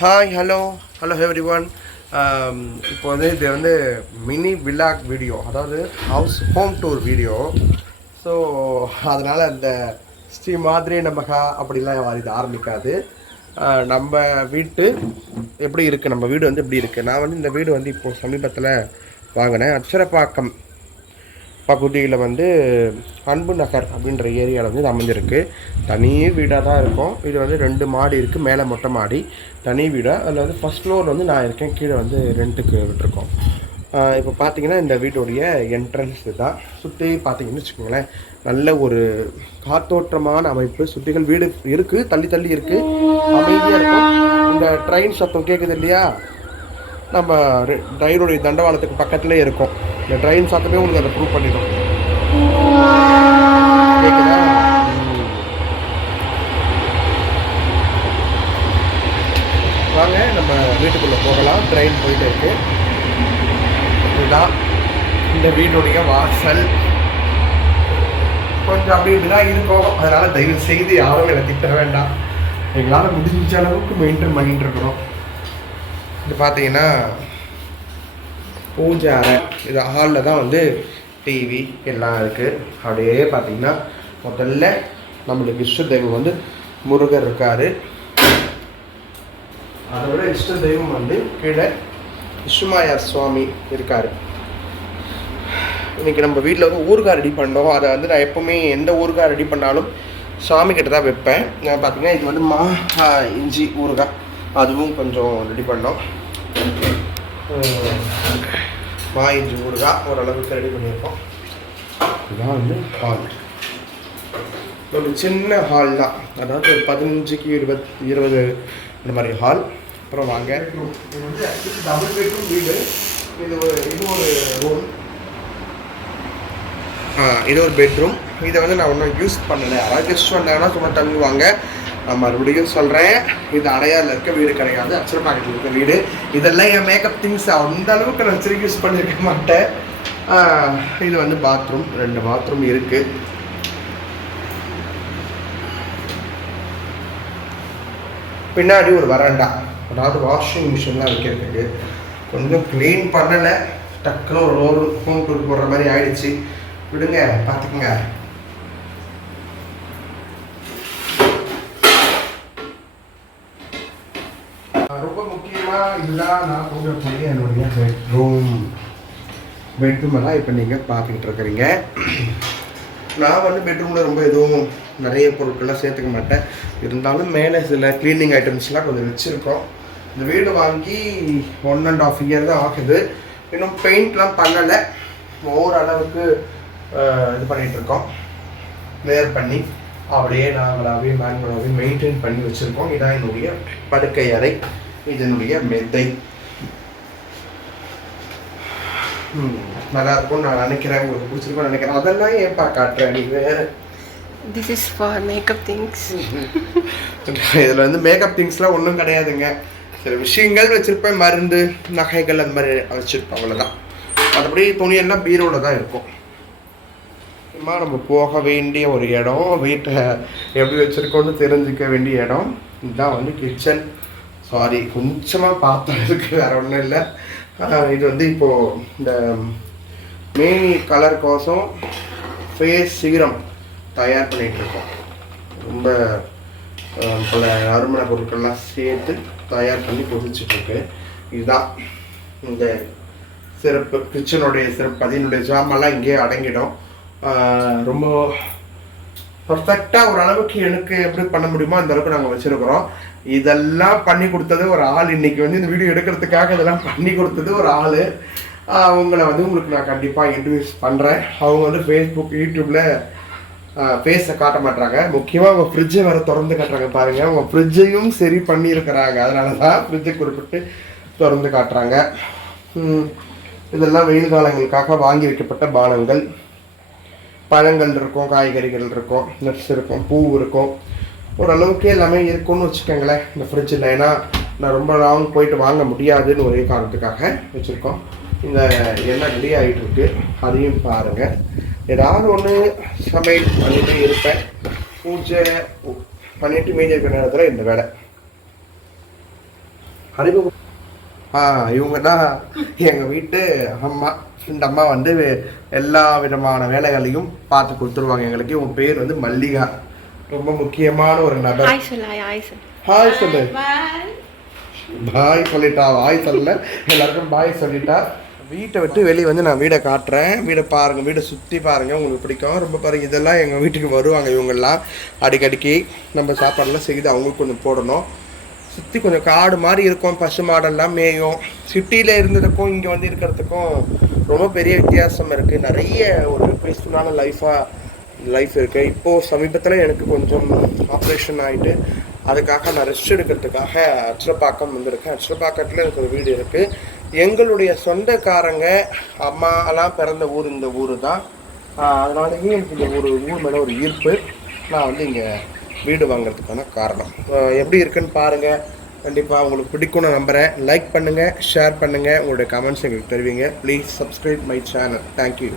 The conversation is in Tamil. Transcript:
Hi hello every one. இப்போ வந்து இது வந்து மினி விலாக் வீடியோ, அதாவது ஹோம் டூர் வீடியோ. ஸோ அதனால் அந்த ஸ்ரீ மாதிரி நமகா அப்படிலாம் இது ஆரம்பிக்காது. நம்ம வீட்டு எப்படி இருக்குது, நம்ம வீடு வந்து எப்படி இருக்குது. நான் வந்து இந்த வீடு வந்து இப்போது சமீபத்தில் வாங்கினேன். அச்சரப்பாக்கம் பகுதியில் வந்து அன்பு நகர் அப்படின்ற ஏரியாவில் வந்து இது அமைஞ்சிருக்கு. தனி வீடாக தான் இருக்கும். இது வந்து 2 மாடி இருக்குது, மேலே மொட்டை மாடி, தனி வீடாக. அதில் வந்து ஃபஸ்ட் ஃப்ளோர் வந்து நான் இருக்கேன், கீழே வந்து ரெண்ட்டுக்கு விட்டுருக்கோம். இப்போ பார்த்தீங்கன்னா இந்த வீட்டுடைய என்ட்ரன்ஸ் தான். சுற்றி பார்த்தீங்கன்னு வச்சுக்கோங்களேன், நல்ல ஒரு காத்தோட்டமான அமைப்பு. சுற்றிகள் வீடு இருக்குது, தள்ளி தள்ளி இருக்குது, அமைதியாக இருக்கும். இந்த ட்ரெயின் சத்தம் கேட்குது இல்லையா, நம்ம ட்ரெயினுடைய தண்டவாளத்துக்கு பக்கத்துலேயே இருக்கும். இந்த ட்ரெயின் சத்தமே உங்களுக்கு அதை ப்ரூவ் பண்ணிடும். கேட்குதா? வாங்க நம்ம வீட்டுக்குள்ளே போகலாம். ட்ரெயின் போயிட்டு இருக்கு. இதுதான் இந்த வீட்டுடைய வாசல். கொஞ்சம் அப்படி இப்படிதான் இருக்கும். அதனால் தயவு செய்து யாரும் என்னை திட்ட வேண்டாம். எங்களால் முடிஞ்ச அளவுக்கு மெயின்டைன் பண்ணிட்டு இருக்கிறோம். இது பார்த்தீங்கன்னா பூஜை அறை. இது ஹாலில் தான் வந்து டிவி எல்லாம் இருக்குது. அப்படியே பார்த்தீங்கன்னா முதல்ல நம்மளுக்கு இஷ்ட தெய்வம் வந்து முருகர் இருக்கார். அதோட இஷ்ட தெய்வம் வந்து கீழே விஷ்ணுமாயா சுவாமி இருக்கார். இன்றைக்கி நம்ம வீட்டில் வந்து ஊறுகாய் ரெடி பண்ணோம். அதை வந்து நான் எப்போவுமே எந்த ஊறுகாய் ரெடி பண்ணாலும் சாமி கிட்ட தான் வைப்பேன். நான் பார்த்தீங்கன்னா இது வந்து இஞ்சி ஊறுகாய், அதுவும் கொஞ்சம் ரெடி பண்ணோம். இஞ்சி ஊறுகாய் ஓரளவுக்கு ரெடி பண்ணியிருக்கோம். இதுதான் வந்து ஹால். ஒரு சின்ன ஹால் தான், அதாவது ஒரு 15க்கு 20 இந்த மாதிரி ஹால். அப்புறம் வாங்க, இது வந்து ஆக்சுவலி டபுள் பெட்ரூம் வீடு. இது ஒரு ரூம், இது ஒரு பெட்ரூம். இதை வந்து நான் ஒன்றும் யூஸ் பண்ணலை. யாராவது கெஸ்ட் வந்தாங்கன்னா சும்மா தங்குவாங்க. நான் மறுபடியும் சொல்கிறேன், இது அடையாரில் இருக்க வீடு கிடையாது, அச்சரப்பாக்கத்தில் இருக்க வீடு. இதெல்லாம் என் மேக்கப் திங்ஸ் அந்த அளவுக்கு நான் வச்சு யூஸ் பண்ணியிருக்க மாட்டேன். இது வந்து பாத்ரூம், 2 பாத்ரூம் இருக்குது. பின்னாடி ஒரு வராண்டா, அதாவது வாஷிங் மிஷின்லாம் வைக்கிறதுக்கு. கொஞ்சம் க்ளீன் பண்ணலை, டக்குன்னு ஒரு ஹோம் டூர் போடுற மாதிரி ஆயிடுச்சு. விடுங்க, பார்த்துக்குங்க. ரொம்ப முக்கியமாக இதெல்லாம் நான் போகக்கூடிய என்னுடைய பெட்ரூம் எல்லாம் இப்போ நீங்கள் பார்த்துக்கிட்டு இருக்கிறீங்க. நான் வந்து பெட்ரூமில் ரொம்ப எதுவும் நிறைய பொருட்கள்லாம் சேர்த்துக்க மாட்டேன். இருந்தாலும் மேலே சில க்ளீனிங் ஐட்டம்ஸ்லாம் கொஞ்சம் வச்சுருக்கோம். இந்த வீடு வாங்கி 1.5 இயர் தான் ஆகுது. இன்னும் பெயிண்ட்லாம் பண்ணலை. ஓரளவுக்கு இது பண்ணிகிட்ருக்கோம், கிளியர் பண்ணி அப்படியே நாங்களாகவே மேன்களாகவே மெயின்டைன் பண்ணி வச்சுருக்கோம். இதான் என்னுடைய படுக்கை அறை, இதனுடைய மெத்தை. நல்லா இருக்கும் நான் நினைக்கிறேன், உங்களுக்கு பிடிச்சிருக்கும்னு நினைக்கிறேன். அதெல்லாம் ஏன்பா காட்டுறேன் நீ வேறு? This is for makeup things. இதில் வந்து மேக்கப் திங்ஸ்லாம் ஒன்றும் கிடையாதுங்க. சில விஷயங்கள் வச்சுருப்பேன், மருந்து, நகைகள், அந்த மாதிரி வச்சுருப்பேன், அவ்வளோதான். மற்றபடி துணியெல்லாம் பீரோவில் தான் இருக்கும். சும்மா நம்ம போக வேண்டிய ஒரு இடம், வீட்டை எப்படி வச்சுருக்கோன்னு தெரிஞ்சுக்க வேண்டிய இடம். இதுதான் வந்து கிச்சன். சாரி, கொஞ்சமாக பார்த்தோம், இதுக்கு வேறு ஒன்றும் இல்லை. இது வந்து இப்போது இந்த மேனி கலர் கோசம் ஃபேஸ் சீரம் தயார் பண்ணிகிட்ருக்கோம். ரொம்ப பல நறுமண பொருட்கள்லாம் சேர்த்து தயார் பண்ணி கொதிச்சிட்ருக்கு. இதுதான் இந்த சிறப்பு, கிச்சனுடைய சிறப்பு. அதனுடைய ஜாமெல்லாம் இங்கேயே அடங்கிடும். ரொம்ப பர்ஃபெக்டாக ஓரளவுக்கு எனக்கு எப்படி பண்ண முடியுமோ அந்த அளவுக்கு நாங்கள் வச்சுருக்குறோம். இதெல்லாம் பண்ணி கொடுத்தது ஒரு ஆள். இன்றைக்கி வந்து இந்த வீடியோ எடுக்கிறதுக்காக இதெல்லாம் பண்ணி கொடுத்தது ஒரு ஆள். அவங்கள வந்து உங்களுக்கு நான் கண்டிப்பாக இன்ட்ரடியூஸ் பண்ணுறேன். அவங்க வந்து ஃபேஸ்புக், யூடியூப்பில் ஃபேஸை காட்ட மாட்டாங்க. முக்கியமாக அவங்க ஃப்ரிட்ஜை வேறு திறந்து காட்டுறாங்க. பாருங்கள், அவங்க ஃப்ரிட்ஜையும் சரி பண்ணியிருக்கிறாங்க. அதனால தான் ஃப்ரிட்ஜை குறிப்பிட்டு திறந்து காட்டுறாங்க. இதெல்லாம் வெயில் காலங்களுக்காக வாங்கி வைக்கப்பட்ட பானங்கள். பழங்கள் இருக்கும், காய்கறிகள் இருக்கும், நட்ஸ் இருக்கும், பூ இருக்கும், ஓரளவுக்கு எல்லாமே இருக்கும்னு வச்சுக்கோங்களேன் இந்த ஃப்ரிட்ஜில். ஏன்னா நான் ரொம்ப லாங் போயிட்டு வாங்க முடியாதுன்னு ஒரே காரணத்துக்காக வச்சுருக்கோம். இந்த எண்ணெய் ரெடி ஆகிட்டு இருக்கு, அதையும் பாருங்கள். ஏதாவது ஒன்று சமையல் பண்ணிகிட்டே இருப்பேன். பூஜை பண்ணிவிட்டு மீதி இருக்கிற நேரத்தில் இந்த வேலை. அறிமுகம். இவங்க தான் எங்கள் வீட்டு அம்மா. இந்த அம்மா வந்து எல்லா விதமான வேலைகளையும் பார்த்து கொடுத்துருவாங்க எங்களுக்கு. இவங்க பேர் வந்து மல்லிகா. ரொம்ப முக்கியமான ஒரு நபர். ஹாய் சொல்லு. பாய் சொல்லிட்டா. பாய் சொல்ல எல்லாருக்கும் பாய் சொல்லிட்டா. வீட்டை விட்டு வெளியே வந்து நான் வீடை காட்டுறேன். வீடை பாருங்கள், வீடை சுற்றி பாருங்கள், உங்களுக்கு பிடிக்கும் ரொம்ப பாருங்கள். இதெல்லாம் எங்கள் வீட்டுக்கு வருவாங்க இவங்கெல்லாம் அடிக்கடிக்கு. நம்ம சாப்பாடெல்லாம் செய்து அவங்களுக்கு கொஞ்சம் போடணும். சுற்றி கொஞ்சம் காடு மாதிரி இருக்கும், பசு மாடெல்லாம் மேயும். சிட்டியில் இருந்ததுக்கும் இங்கே வந்து இருக்கிறதுக்கும் ரொம்ப பெரிய வித்தியாசம் இருக்குது. நிறைய ஒரு பீஸ்ஃபுல்லான லைஃப் இருக்குது. இப்போது சமீபத்தில் எனக்கு கொஞ்சம் ஆப்ரேஷன் ஆகிட்டு அதுக்காக நான் ரெஸ்ட் எடுக்கிறதுக்காக அச்சலப்பாக்கம் வந்திருக்கேன். அச்சலப்பாக்கத்தில் எனக்கு ஒரு வீடு இருக்குது. எங்களுடைய சொந்தக்காரங்க அம்மாலாம் பிறந்த ஊர் இந்த ஊர் தான். அதனாலேயே எனக்கு இந்த ஊர் மேலே ஒரு ஈர்ப்பு. நான் வந்து இங்கே வீடு வாங்கிறதுக்கான காரணம். எப்படி இருக்குன்னு பாருங்கள். கண்டிப்பாக உங்களுக்கு பிடிக்கும்னு நம்புகிறேன். லைக் பண்ணுங்கள், ஷேர் பண்ணுங்கள், உங்களுடைய கமெண்ட்ஸ் எங்களுக்கு தெரிவிங்க. Please subscribe my channel. Thank you.